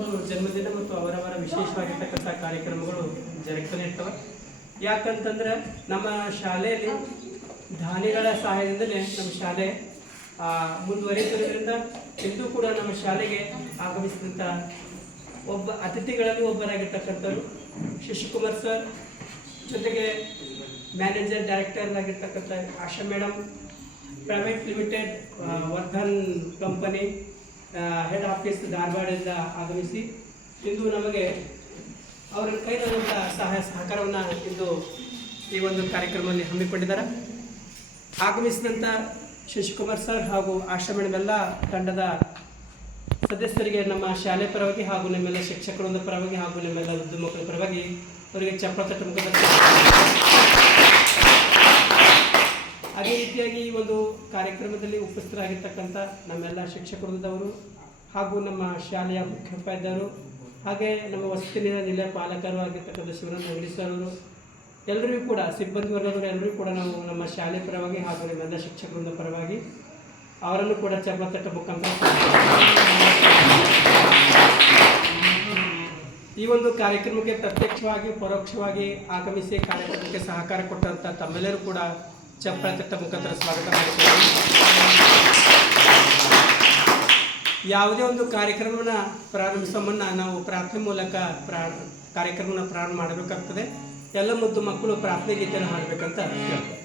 ಒಂದು ಜನ್ಮದಿನ ಮತ್ತು ಅವರವರ ವಿಶೇಷವಾಗಿರ್ತಕ್ಕಂಥ ಕಾರ್ಯಕ್ರಮಗಳು ಜರುಗ್ತಾನೆ ಇರ್ತವೆ. ಯಾಕಂತಂದ್ರೆ ನಮ್ಮ ಶಾಲೆಯಲ್ಲಿ ದಾನಿಗಳ ಸಹಾಯದಿಂದಲೇ ನಮ್ಮ ಶಾಲೆ ಮುಂದುವರಿಯುತ್ತಿರೋದ್ರಿಂದ ಇಂದು ಕೂಡ ನಮ್ಮ ಶಾಲೆಗೆ ಆಗಮಿಸಿದಂಥ ಒಬ್ಬ ಅತಿಥಿಗಳಲ್ಲಿ ಒಬ್ಬರಾಗಿರ್ತಕ್ಕಂಥವ್ರು ಶಶಿಕುಮಾರ್ ಸರ್, ಜೊತೆಗೆ ಮ್ಯಾನೇಜರ್ ಡೈರೆಕ್ಟರ್ ಆಗಿರ್ತಕ್ಕಂಥ Asha madam, private limited Vardhan company head office ಧಾರವಾಡದಿಂದ ಆಗಮಿಸಿ ಇಂದು ನಮಗೆ ಅವರ ಕೈಲಾದಂಥ ಸಹಾಯ ಸಹಕಾರವನ್ನು ಇಂದು ಈ ಒಂದು ಕಾರ್ಯಕ್ರಮದಲ್ಲಿ ಹಮ್ಮಿಕೊಂಡಿದ್ದಾರೆ. ಆಗಮಿಸಿದಂಥ ಶಶಿಕುಮಾರ್ ಸರ್ ಹಾಗೂ ಆಶಾ ಮೇಡಮ್ ಎಲ್ಲ ತಂಡದ ಸದಸ್ಯರಿಗೆ ನಮ್ಮ ಶಾಲೆ ಪರವಾಗಿ ಹಾಗೂ ನಮ್ಮೆಲ್ಲ ಶಿಕ್ಷಕರ ಪರವಾಗಿ ಹಾಗೂ ನಮ್ಮೆಲ್ಲ ವೃದ್ಧ ಮಕ್ಕಳ ಪರವಾಗಿ ಅವರಿಗೆ ಚಪ್ಪಾಳೆ ಮುಖದ ಅದೇ ರೀತಿಯಾಗಿ ಈ ಒಂದು ಕಾರ್ಯಕ್ರಮದಲ್ಲಿ ಉಪಸ್ಥಿತರಾಗಿರ್ತಕ್ಕಂಥ ನಮ್ಮೆಲ್ಲ ಶಿಕ್ಷಕವೃಂದವರು ಹಾಗೂ ನಮ್ಮ ಶಾಲೆಯ ಮುಖ್ಯೋಪಾಧ್ಯಾಯರು ಹಾಗೆ ನಮ್ಮ ವಸತಿ ನಿಲಯ ಪಾಲಕರು ಆಗಿರ್ತಕ್ಕಂಥ ಶಿವರಾಮ್ ಅಂಗಡಿ ಸರ್ ಅವರು ಎಲ್ಲರಿಗೂ ಕೂಡ ಸಿಬ್ಬಂದಿ ವರ್ಗದವರು ಎಲ್ಲರಿಗೂ ಕೂಡ ನಾವು ನಮ್ಮ ಶಾಲೆ ಪರವಾಗಿ ಹಾಗೂ ನಮ್ಮೆಲ್ಲ ಶಿಕ್ಷಕರಿಂದ ಪರವಾಗಿ ಅವರನ್ನು ಕೂಡ ಚಪ್ಪಾಳೆ ಮುಖಾಂತರ ಈ ಒಂದು ಕಾರ್ಯಕ್ರಮಕ್ಕೆ ಪ್ರತ್ಯಕ್ಷವಾಗಿ ಪರೋಕ್ಷವಾಗಿ ಆಗಮಿಸಿ ಕಾರ್ಯಕ್ರಮಕ್ಕೆ ಸಹಕಾರ ಕೊಟ್ಟಂಥ ತಮ್ಮೆಲ್ಲರೂ ಕೂಡ ಚಪ್ಪಾಳೆ ಮುಖಾಂತರ ಸ್ವಾಗತ ಮಾಡುತ್ತೇವೆ. ಯಾವುದೇ ಒಂದು ಕಾರ್ಯಕ್ರಮವನ್ನು ಪ್ರಾರಂಭಿಸುವ ಮುನ್ನ ನಾವು ಪ್ರಾರ್ಥನೆ ಮೂಲಕ ಕಾರ್ಯಕ್ರಮವನ್ನು ಪ್ರಾರಂಭ ಮಾಡಬೇಕಾಗ್ತದೆ. ಎಲ್ಲ ಮುದ್ದು ಮಕ್ಕಳು ಪ್ರಾರ್ಥನೆ ಗೀತೆಯನ್ನು ಹಾಡಬೇಕಂತ ಹೇಳ್ತಾರೆ.